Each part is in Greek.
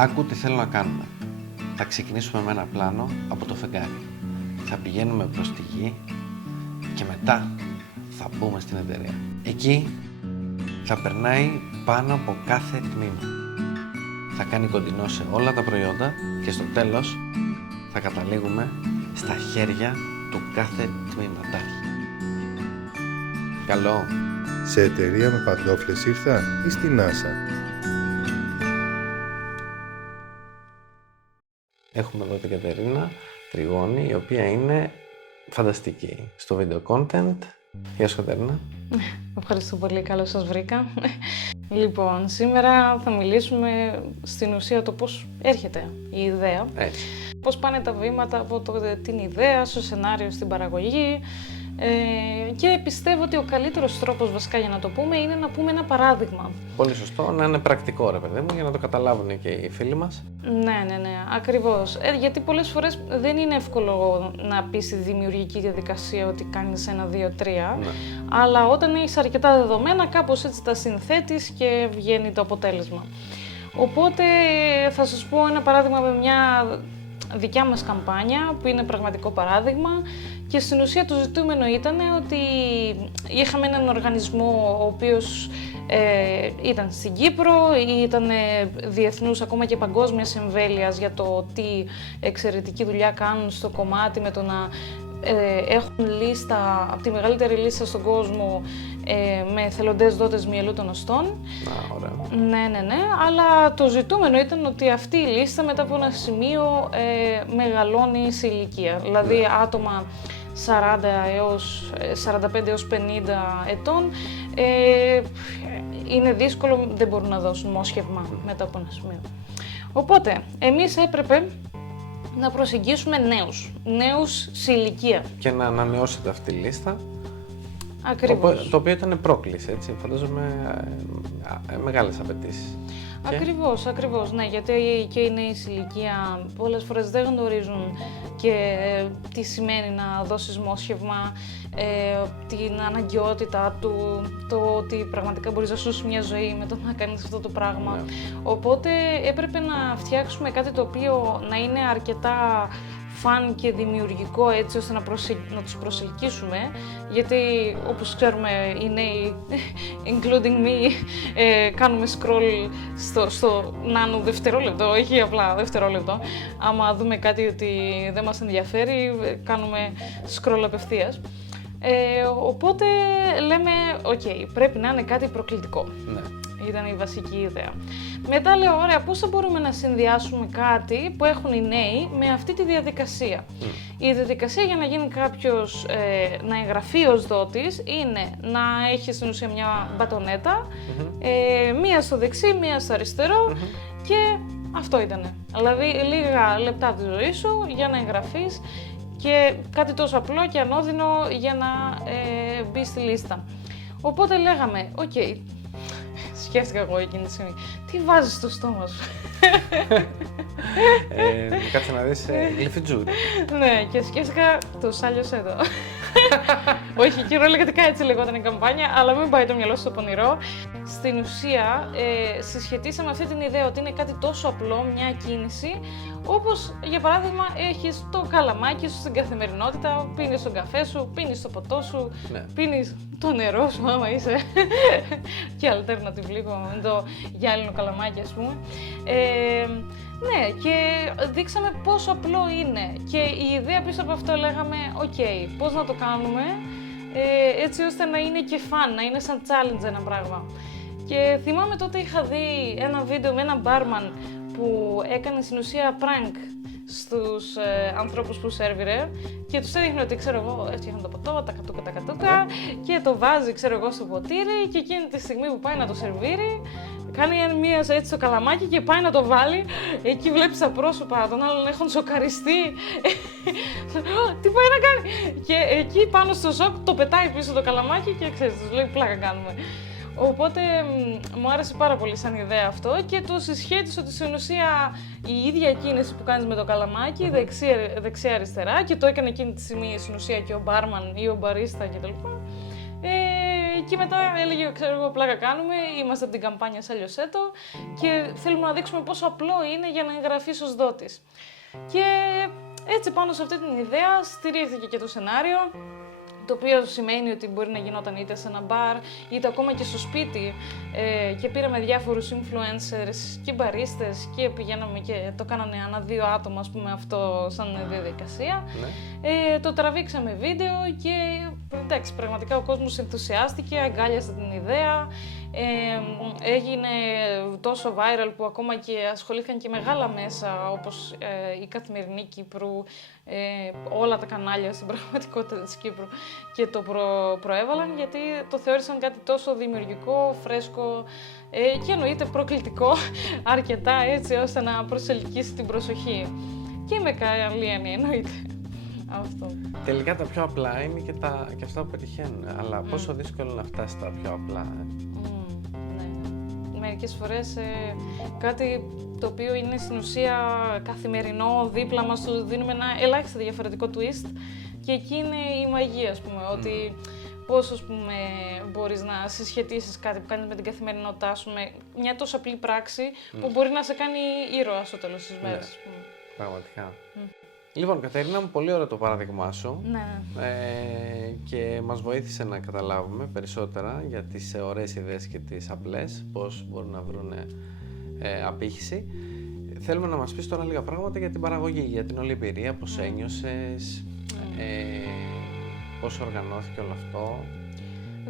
Άκου τι θέλω να κάνουμε. Θα ξεκινήσουμε με ένα πλάνο από το φεγγάρι. Θα πηγαίνουμε προς τη γη και μετά θα μπούμε στην εταιρεία. Εκεί θα περνάει πάνω από κάθε τμήμα. Θα κάνει κοντινό σε όλα τα προϊόντα και στο τέλος θα καταλήγουμε στα χέρια του κάθε τμήματάρχη. Καλό. Σε εταιρεία με παντόφλες ήρθα ή στην NASA? Έχουμε εδώ την Κατερίνα Τριγώνη, η οποία είναι φανταστική στο video content. Γεια σου, Κατερίνα. Ευχαριστώ πολύ, καλώς σας βρήκα. Λοιπόν, σήμερα θα μιλήσουμε στην ουσία το πώς έρχεται η ιδέα. Έτσι. Πώς πάνε τα βήματα από την ιδέα στο σενάριο, στην παραγωγή. Και πιστεύω ότι ο καλύτερος τρόπος βασικά για να το πούμε είναι να πούμε ένα παράδειγμα. Πολύ σωστό, να είναι πρακτικό ρε παιδί μου, για να το καταλάβουν και οι φίλοι μας. Ναι, ακριβώς. Γιατί πολλές φορές δεν είναι εύκολο να πεις στη δημιουργική διαδικασία ότι κάνεις 1, 2, 3, Ναι. αλλά όταν έχεις αρκετά δεδομένα κάπως έτσι τα συνθέτεις και βγαίνει το αποτέλεσμα. Οπότε θα σας πω ένα παράδειγμα με μια δικιά μας καμπάνια που είναι πραγματικό παράδειγμα και στην ουσία το ζητούμενο ήταν ότι είχαμε έναν οργανισμό ο οποίος ήταν στην Κύπρο, ήταν διεθνούς ακόμα και παγκόσμιας εμβέλειας για το τι εξαιρετική δουλειά κάνουν στο κομμάτι με το να έχουν λίστα, από τη μεγαλύτερη λίστα στον κόσμο με εθελοντές δότες μυελού των οστών. Ωραία. Ναι, αλλά το ζητούμενο ήταν ότι αυτή η λίστα μετά από ένα σημείο μεγαλώνει σε ηλικία. Δηλαδή άτομα 45 έως 50 ετών είναι δύσκολο, δεν μπορούν να δώσουν μόσχευμα μετά από ένα σημείο. Οπότε, εμείς έπρεπε να προσεγγίσουμε νέους σε ηλικία. Και να ανανεώσετε αυτή τη λίστα. Ακριβώς. Το οποίο ήταν πρόκληση, έτσι. Φαντάζομαι μεγάλες απαιτήσεις. Ακριβώς, ναι, γιατί και οι νέοι σε ηλικία πολλές φορές δεν γνωρίζουν και τι σημαίνει να δώσεις μόσχευμα, την αναγκαιότητά του, το ότι πραγματικά μπορείς να σώσεις μια ζωή με το να κάνεις αυτό το πράγμα. Ναι. Οπότε έπρεπε να φτιάξουμε κάτι το οποίο να είναι αρκετά φαν και δημιουργικό έτσι ώστε να τους προσελκύσουμε, γιατί όπως ξέρουμε οι νέοι, including me, κάνουμε scroll στο νάνο δευτερόλεπτο, όχι απλά δευτερόλεπτο. Άμα δούμε κάτι ότι δεν μας ενδιαφέρει, κάνουμε scroll απευθείας. Οπότε λέμε, ok, πρέπει να είναι κάτι προκλητικό. Ναι. Ήταν η βασική ιδέα. Μετά λέω, ωραία, πώς θα μπορούμε να συνδυάσουμε κάτι που έχουν οι νέοι με αυτή τη διαδικασία. Η διαδικασία για να γίνει κάποιος να εγγραφεί ως δότης είναι να έχει στην ουσία μια μπατονέτα, μία στο δεξί, μία στο αριστερό και αυτό ήτανε. Δηλαδή λίγα λεπτά από τη ζωή σου για να εγγραφείς και κάτι τόσο απλό και ανώδυνο για να μπει στη λίστα. Οπότε λέγαμε, ok, σκέφτηκα εγώ εκείνη τη στιγμή, τι βάζεις στο στόμα σου? Κάτσε να δεις γλυφιτζούρι. Ναι, και σκέφτηκα το σάλιος εδώ. Όχι, κυριολεκτικά έτσι λεγόταν η καμπάνια, αλλά μην πάει το μυαλό σου στο πονηρό. Στην ουσία, συσχετίσαμε αυτή την ιδέα ότι είναι κάτι τόσο απλό, μια κίνηση, όπως για παράδειγμα έχεις το καλαμάκι σου στην καθημερινότητα, πίνεις τον καφέ σου, πίνεις το ποτό σου, Ναι. πίνεις το νερό σου άμα είσαι και alternative λίγο με το γυάλινο καλαμάκι ας πούμε. Ναι, και δείξαμε πόσο απλό είναι και η ιδέα πίσω από αυτό λέγαμε, ok, πώς να το κάνουμε έτσι ώστε να είναι και fun, να είναι σαν challenge ένα πράγμα. Και θυμάμαι τότε είχα δει ένα βίντεο με έναν barman που έκανε στην ουσία prank στους ανθρώπους που σερβιρε και τους έδειχνε ότι ξέρω εγώ έφτιαχναν το ποτό, τα κατούκα και το βάζει ξέρω εγώ στο ποτήρι και εκείνη τη στιγμή που πάει να το σερβίρει κάνει μία έτσι στο καλαμάκι και πάει να το βάλει, εκεί βλέπεις τα πρόσωπα των άλλων έχουν σοκαριστεί. Τι πάει να κάνει? Και εκεί πάνω στο σοκ το πετάει πίσω το καλαμάκι και ξέρεις, τους λέει πλάκα κάνουμε. Οπότε μου άρεσε πάρα πολύ σαν ιδέα αυτό και το συσχέτισε ότι στην ουσία η ίδια κίνηση που κάνεις με το καλαμάκι, δεξιά-αριστερά και το έκανε εκείνη τη στιγμή στην ουσία και ο μπάρμαν ή ο μπαρίστα κτλ. Και μετά έλεγε, ξέρω εγώ, πλάκα κάνουμε, είμαστε από την καμπάνια Σαλιοσέτο και θέλουμε να δείξουμε πόσο απλό είναι για να εγγραφείς ως δότης. Και έτσι πάνω σε αυτή την ιδέα στηρίχθηκε και το σενάριο, το οποίο σημαίνει ότι μπορεί να γινόταν είτε σε ένα μπαρ, είτε ακόμα και στο σπίτι. Και πήραμε διάφορους influencers και μπαρίστες και πηγαίναμε και το κάνανε ανά 2 άτομα, ας πούμε, αυτό σαν διαδικασία. Ναι. Το τραβήξαμε βίντεο και εντάξει, πραγματικά ο κόσμος ενθουσιάστηκε, αγκάλιασε την ιδέα. Έγινε τόσο viral που ακόμα και ασχολήθηκαν και μεγάλα μέσα όπως η Καθημερινή Κύπρου, όλα τα κανάλια στην πραγματικότητα της Κύπρου και το προέβαλαν γιατί το θεώρησαν κάτι τόσο δημιουργικό, φρέσκο και εννοείται προκλητικό αρκετά έτσι ώστε να προσελκύσει την προσοχή. Και με καλή έννοια εννοείται. Αυτό. Τελικά τα πιο απλά είναι και αυτά που πετυχαίνουν, αλλά πόσο δύσκολο είναι να φτάσει στα πιο απλά. Ναι. Μερικές φορές κάτι το οποίο είναι στην ουσία καθημερινό, δίπλα μας, του δίνουμε ένα ελάχιστα διαφορετικό twist και εκεί είναι η μαγεία, ας πούμε, ότι πώς, ας πούμε, μπορείς να συσχετίσεις κάτι που κάνεις με την καθημερινότητά σου με μια τόσο απλή πράξη που μπορεί να σε κάνει ήρωα στο τέλος της μέρας, ας πούμε. Πραγματικά. Λοιπόν, Κατερίνα μου, πολύ ωραίο το παράδειγμά σου. Ναι. Και μας βοήθησε να καταλάβουμε περισσότερα για τις ωραίες ιδέες και τις απλές, πώς μπορούν να βρουν απήχηση. Θέλουμε να μας πεις τώρα λίγα πράγματα για την παραγωγή, για την όλη εμπειρία, πώς ένιωσες, πώς οργανώθηκε όλο αυτό.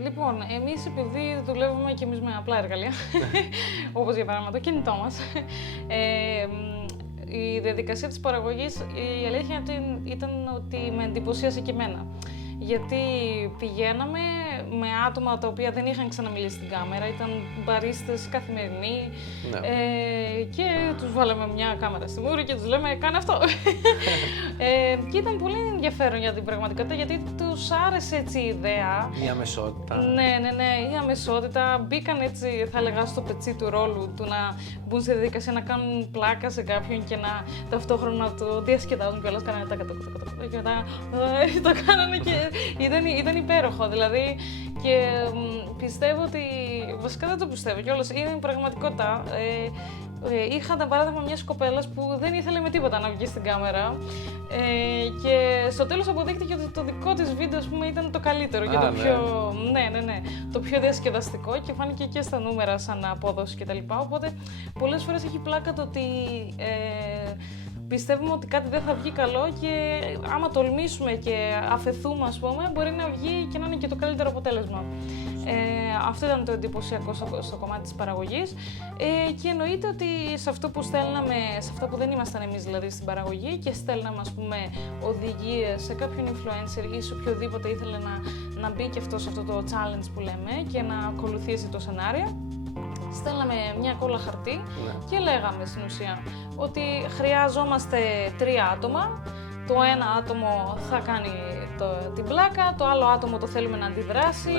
Λοιπόν, εμείς επειδή δουλεύουμε και εμείς με απλά εργαλεία, όπως για παράδειγμα το κινητό μας, η διαδικασία της παραγωγής, η αλήθεια ήταν ότι με εντυπωσίασε και εμένα. Γιατί πηγαίναμε με άτομα τα οποία δεν είχαν ξαναμιλήσει στην κάμερα, ήταν μπαρίστες καθημερινοί και τους βάλαμε μια κάμερα στη μούρη και τους λέμε «Κάνε αυτό». Και ήταν πολύ ενδιαφέρον για την πραγματικότητα γιατί τους άρεσε έτσι η ιδέα. Η αμεσότητα. Ναι, η αμεσότητα. Μπήκαν έτσι, θα έλεγα, στο πετσί του ρόλου του να μπουν σε διαδικασία να κάνουν πλάκα σε κάποιον και να ταυτόχρονα το διασκεδάζουν κιόλας. Κάνανε τα και μετά το κάνανε και ήταν υπέροχο, δηλαδή, και πιστεύω ότι, βασικά δεν το πιστεύω κιόλας, είναι η πραγματικότητα. Είχα τα παράδειγμα μιας κοπέλας που δεν ήθελε με τίποτα να βγει στην κάμερα και στο τέλος αποδείχτηκε ότι το δικό της βίντεο, ας πούμε, ήταν το καλύτερο και το πιο, το πιο διασκεδαστικό και φάνηκε και στα νούμερα σαν απόδοση κτλ. Οπότε πολλές φορές έχει πλάκα το ότι πιστεύουμε ότι κάτι δεν θα βγει καλό και άμα τολμήσουμε και αφεθούμε, ας πούμε, μπορεί να βγει και να είναι και το καλύτερο αποτέλεσμα. Αυτό ήταν το εντυπωσιακό στο κομμάτι της παραγωγής και εννοείται ότι σε αυτό που στέλναμε, σε αυτά που δεν ήμασταν εμείς δηλαδή στην παραγωγή και στέλναμε, ας πούμε, οδηγίες σε κάποιον influencer ή σε οποιοδήποτε ήθελε να μπει και αυτό σε αυτό το challenge που λέμε και να ακολουθήσει το σενάριο. Στέλναμε μια κόλλα χαρτί και λέγαμε στην ουσία ότι χρειάζομαστε 3 άτομα. Το ένα άτομο θα κάνει την πλάκα, το άλλο άτομο το θέλουμε να αντιδράσει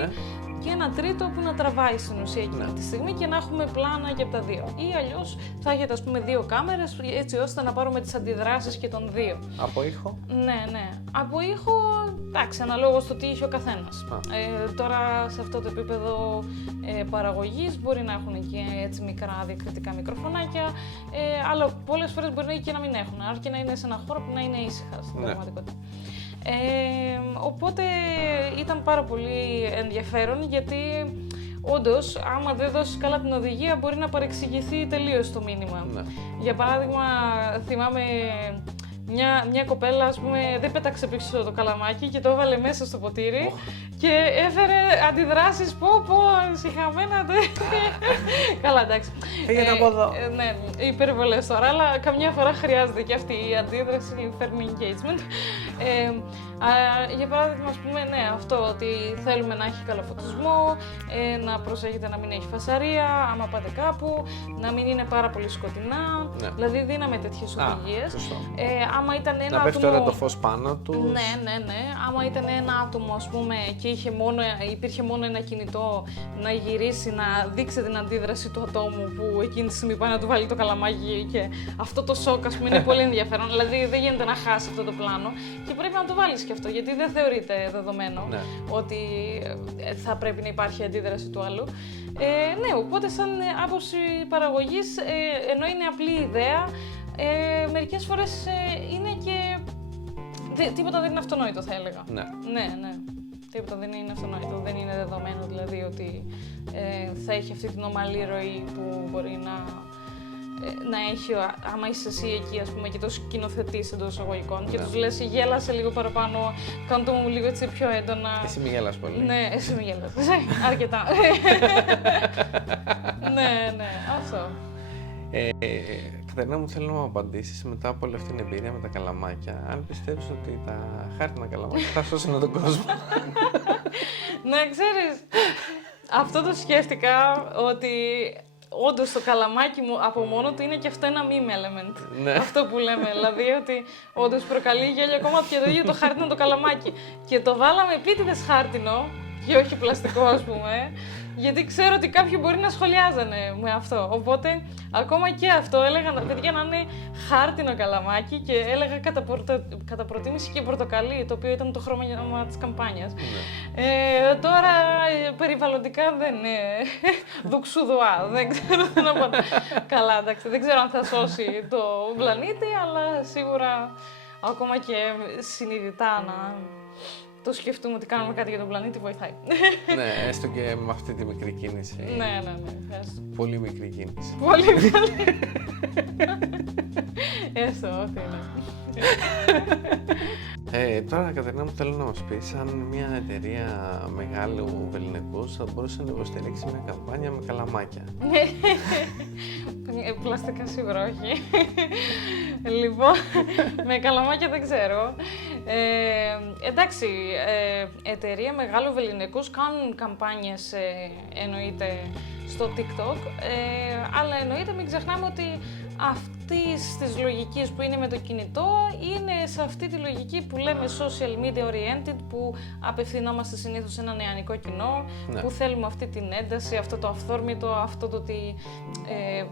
και ένα τρίτο που να τραβάει στην ουσία εκείνη τη στιγμή και να έχουμε πλάνα και από τα δύο. Ή αλλιώς θα έχετε, ας πούμε, 2 κάμερες έτσι ώστε να πάρουμε τις αντιδράσεις και των 2. Από ήχο? Ναι. Από ήχο, εντάξει, αναλόγως στο τι είχε ο καθένας. Τώρα σε αυτό το επίπεδο παραγωγής μπορεί να έχουν και έτσι μικρά διακριτικά μικροφωνάκια, αλλά πολλές φορές μπορεί και να μην έχουν, αρκεί να είναι σε ένα χώρο που να είναι ήσυχα στην πραγματικότητα. Οπότε ήταν πάρα πολύ ενδιαφέρον γιατί όντως, άμα δεν δώσεις καλά την οδηγία, μπορεί να παρεξηγηθεί τελείως το μήνυμα. Για παράδειγμα, θυμάμαι μια κοπέλα, ας πούμε, δεν πέταξε πίσω το καλαμάκι και το έβαλε μέσα στο ποτήρι και έφερε αντιδράσεις, πω, συγχαμένα. Καλά, εντάξει. Φύγετε από εδώ. Ναι, υπερβολές τώρα, αλλά καμιά φορά χρειάζεται και αυτή η αντίδραση, φέρνει engagement. Για παράδειγμα, ας πούμε, αυτό ότι θέλουμε να έχει καλό φωτισμό, να προσέχετε να μην έχει φασαρία, άμα πάτε κάπου, να μην είναι πάρα πολύ σκοτεινά. Δηλαδή, δίναμε τέτοιες οδηγίες. Άμα ήταν ένα να πέφτει άτομο... τώρα το φως πάνω του. Ναι. Άμα ήταν ένα άτομο, ας πούμε, και υπήρχε μόνο ένα κινητό, να γυρίσει, να δείξει την αντίδραση του ατόμου που εκείνη τη στιγμή πάει να του βάλει το καλαμάκι και αυτό το σοκ, ας πούμε, είναι πολύ ενδιαφέρον. Δηλαδή, δεν γίνεται να χάσει αυτό το πλάνο και πρέπει να το βάλεις και αυτό, γιατί δεν θεωρείται δεδομένο Ναι. ότι θα πρέπει να υπάρχει αντίδραση του άλλου. Ναι, οπότε σαν άποψη παραγωγής, ενώ είναι απλή ιδέα, μερικές φορές είναι και... τίποτα δεν είναι αυτονόητο, θα έλεγα. Ναι. Ναι. Τίποτα δεν είναι αυτονόητο. Δεν είναι δεδομένο δηλαδή ότι θα έχει αυτή την ομαλή ροή που μπορεί να έχει άμα είσαι εσύ εκεί, ας πούμε, και το σκηνοθετείς εντός εισαγωγικών και τους λες γέλασε λίγο παραπάνω, κάνω το μου λίγο έτσι πιο έντονα. Εσύ μη γέλας πολύ. Ναι, εσύ μη γέλασες. Αρκετά. Ναι, αυτό. Κατερίνα μου, θέλω να μου απαντήσεις μετά από όλη αυτή την εμπειρία με τα καλαμάκια, αν πιστεύεις ότι τα χάρτινα καλαμάκια θα σώσουν τον κόσμο. Ναι, ξέρεις, αυτό το σκέφτηκα ότι όντως το καλαμάκι μου από μόνο του είναι και αυτό ένα meme element. Ναι. Αυτό που λέμε, δηλαδή ότι όντως προκαλεί γέλιο ακόμα και το ίδιο το χάρτινο το καλαμάκι. Και το βάλαμε επίτηδες χάρτινο και όχι πλαστικό, ας πούμε, γιατί ξέρω ότι κάποιοι μπορεί να σχολιάζανε με αυτό. Οπότε, ακόμα και αυτό έλεγα παιδιά να είναι χάρτινο καλαμάκι και έλεγα κατά προτίμηση και πορτοκαλί, το οποίο ήταν το χρώμα της καμπάνιας. Ναι. Τώρα, περιβαλλοντικά δεν είναι δουξουδουά, δεν ξέρω τι να πω. Καλά, εντάξει, δεν ξέρω αν θα σώσει το πλανήτη, αλλά σίγουρα ακόμα και συνειδητά να το σκεφτούμε ότι κάνουμε κάτι για τον πλανήτη, βοηθάει. Ναι, έστω και με αυτή τη μικρή κίνηση. Ναι. Πολύ μικρή κίνηση. Πολύ μικρή. Έστω, ό,τι είναι. Τώρα, Κατερίνα μου, θέλω να μας πεις αν μια εταιρεία μεγάλου βεληνικούς θα μπορούσε να υποστηρίξει μια καμπάνια με καλαμάκια. Πλαστικά σίγουρα όχι. Λοιπόν, με καλαμάκια δεν ξέρω. Εντάξει, εταιρεία μεγάλου βεληνικούς κάνουν καμπάνιες, εννοείται, στο TikTok, αλλά εννοείται μην ξεχνάμε ότι αυτής της λογικής που είναι με το κινητό είναι σε αυτή τη λογική που λέμε social media oriented, που απευθυνόμαστε συνήθως σε ένα νεανικό κοινό, Ναι. που θέλουμε αυτή την ένταση, αυτό το αυθόρμητο, αυτό το ότι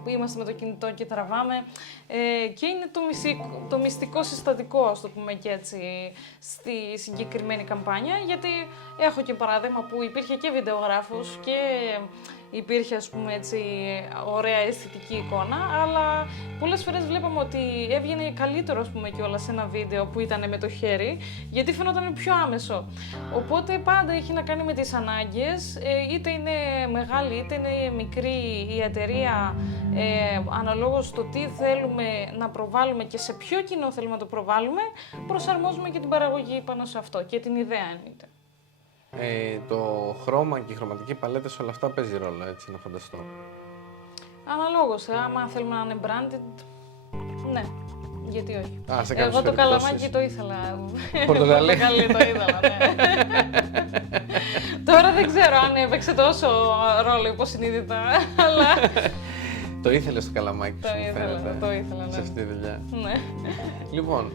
είμαστε με το κινητό και τραβάμε, και είναι το μυστικό συστατικό, ας το πούμε και έτσι, στη συγκεκριμένη καμπάνια, γιατί έχω και παράδειγμα που υπήρχε και βιντεογράφος και υπήρχε, ας πούμε, έτσι, ωραία αισθητική εικόνα, αλλά πολλές φορές βλέπαμε ότι έβγαινε καλύτερο, ας πούμε, κιόλας σε ένα βίντεο που ήταν με το χέρι, γιατί φαινόταν πιο άμεσο. Οπότε πάντα έχει να κάνει με τις ανάγκες, είτε είναι μεγάλη είτε είναι μικρή η εταιρεία, αναλόγως το τι θέλουμε να προβάλλουμε και σε ποιο κοινό θέλουμε να το προβάλλουμε, προσαρμόζουμε και την παραγωγή πάνω σε αυτό και την ιδέα εννοείται. Το χρώμα και οι χρωματικοί παλέτες, όλα αυτά παίζει ρόλο, έτσι να φανταστώ. Αναλόγως, άμα θέλουμε να είναι branded, ναι, γιατί όχι. Σε Εγώ το καλαμάκι το ήθελα. Πορτοκαλί. Πορτοκαλί το ήθελα, ναι. Τώρα δεν ξέρω αν έπαιξε τόσο ρόλο υποσυνείδητα, αλλά... Το ήθελες το καλαμάκι σου, μου φαίνεται, το ήθελα, ναι. σε αυτή τη δουλειά. Ναι. Λοιπόν,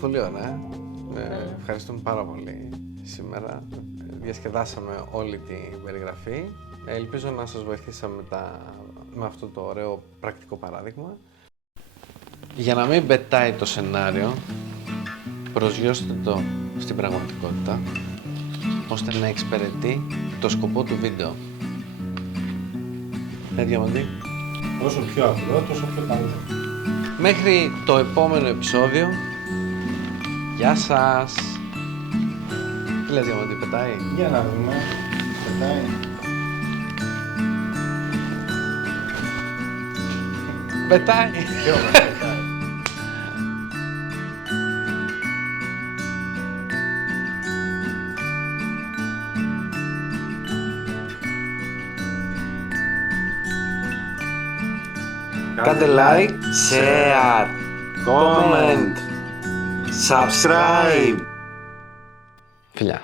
πολύ ωραία. Ευχαριστούμε πάρα πολύ σήμερα. Διασκεδάσαμε όλη την περιγραφή. Ελπίζω να σας βοηθήσαμε με αυτό το ωραίο πρακτικό παράδειγμα. Για να μην πετάει το σενάριο, προσγειώστε το στην πραγματικότητα, ώστε να εξυπηρετεί το σκοπό του βίντεο. Διαμαντή. Όσο πιο απλό, τόσο πιο καλό. Μέχρι το επόμενο επεισόδιο. Γεια σας! Τι λες, Διαμαντή, πετάει? Για να δούμε. Πετάει. Πετάει! Και όμως πετάει. Κάντε like, share, comment, subscribe. Φιλιά.